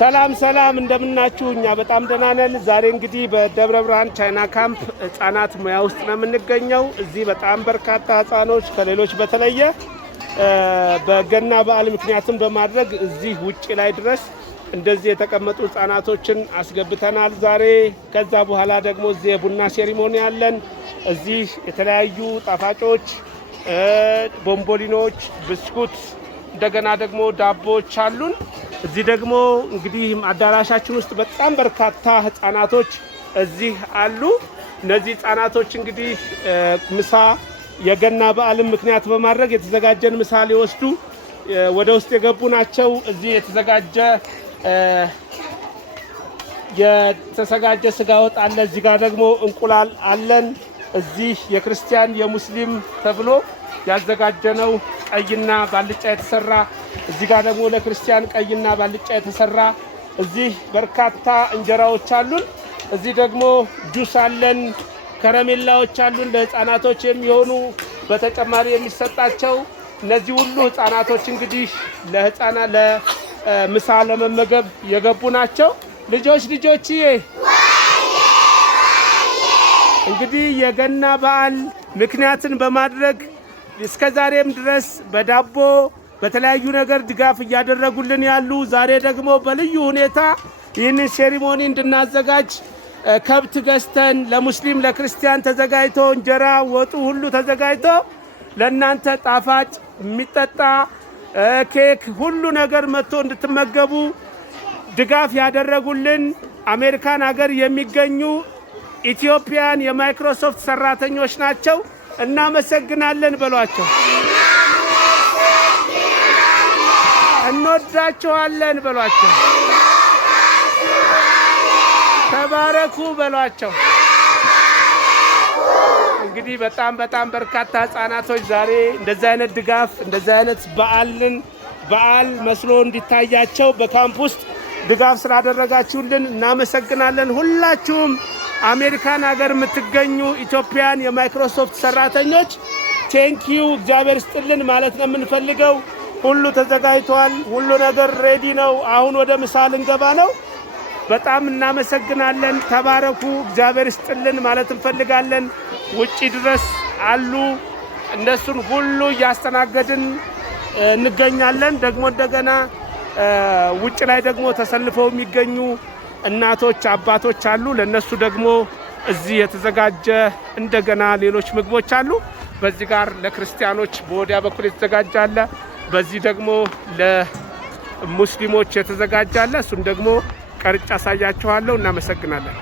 ሰላም እንደምናችሁ እኛ በጣም ደህና ነን። ዛሬ እንግዲህ በደብረ ብርሃን ቻይና ካምፕ ህፃናት ሙያ ውስጥ ነው የምንገኘው። እዚህ በጣም በርካታ ህፃኖች ከሌሎች በተለየ በገና በዓል ምክንያቱም በማድረግ እዚህ ውጪ ላይ ድረስ እንደዚህ የተቀመጡ ህፃናቶችን አስገብተናል ዛሬ። ከዛ በኋላ ደግሞ እዚህ የቡና ሴሪሞኒ አለን። እዚህ የተለያዩ ጣፋጮች፣ ቦምቦሊኖች፣ ብስኩት እንደገና ደግሞ ዳቦች አሉን። እዚህ ደግሞ እንግዲህ አዳራሻችን ውስጥ በጣም በርካታ ህፃናቶች እዚህ አሉ። እነዚህ ህፃናቶች እንግዲህ ምሳ የገና በዓልን ምክንያት በማድረግ የተዘጋጀን ምሳ ሊወስዱ ወደ ውስጥ የገቡ ናቸው። እዚህ የተዘጋጀ ስጋ ወጥ አለ። እዚህ ጋር ደግሞ እንቁላል አለን። እዚህ የክርስቲያን የሙስሊም ተብሎ ያዘጋጀነው ቀይና ባልጫ የተሰራ፣ እዚህ ጋር ደግሞ ለክርስቲያን ቀይና ባልጫ የተሰራ፣ እዚህ በርካታ እንጀራዎች አሉን። እዚህ ደግሞ ጁስ አለን፣ ከረሜላዎች አሉን ለህፃናቶች የሚሆኑ በተጨማሪ የሚሰጣቸው። እነዚህ ሁሉ ህፃናቶች እንግዲህ ለምሳ ለመመገብ የገቡ ናቸው። ልጆችዬ እንግዲህ የገና በዓል ምክንያትን በማድረግ እስከዛሬም ድረስ በዳቦ በተለያዩ ነገር ድጋፍ እያደረጉልን ያሉ፣ ዛሬ ደግሞ በልዩ ሁኔታ ይህንን ሴሪሞኒ እንድናዘጋጅ ከብት ገዝተን ለሙስሊም ለክርስቲያን ተዘጋጅቶ እንጀራ ወጡ ሁሉ ተዘጋጅቶ ለእናንተ ጣፋጭ የሚጠጣ ኬክ ሁሉ ነገር መጥቶ እንድትመገቡ ድጋፍ ያደረጉልን አሜሪካን ሀገር የሚገኙ ኢትዮጵያን የማይክሮሶፍት ሰራተኞች ናቸው። እናመሰግናለን በሏቸው። እንወዳቸዋለን በሏቸው። ተባረኩ በሏቸው። እንግዲህ በጣም በርካታ ህፃናቶች ዛሬ እንደዚህ አይነት ድጋፍ እንደዚህ አይነት በዓል መስሎ እንዲታያቸው በካምፕ ውስጥ ድጋፍ ስላደረጋችሁልን እናመሰግናለን። ሁላችሁም አሜሪካን ሀገር የምትገኙ ኢትዮጵያን የማይክሮሶፍት ሰራተኞች ቴንኪዩ እግዚአብሔር ስጥልን ማለት ነው የምንፈልገው። ሁሉ ተዘጋጅቷል። ሁሉ ነገር ሬዲ ነው። አሁን ወደ ምሳ ልንገባ ነው። በጣም እናመሰግናለን። ተባረኩ እግዚአብሔር ስጥልን ማለት እንፈልጋለን። ውጪ ድረስ አሉ። እነሱን ሁሉ እያስተናገድን እንገኛለን። ደግሞ እንደገና ውጭ ላይ ደግሞ ተሰልፈው የሚገኙ እናቶች አባቶች አሉ። ለነሱ ደግሞ እዚህ የተዘጋጀ እንደገና ሌሎች ምግቦች አሉ። በዚህ ጋር ለክርስቲያኖች በወዲያ በኩል የተዘጋጀ አለ። በዚህ ደግሞ ለሙስሊሞች የተዘጋጀ አለ። እሱን ደግሞ ቀርጬ አሳያችኋለሁ። እናመሰግናለን።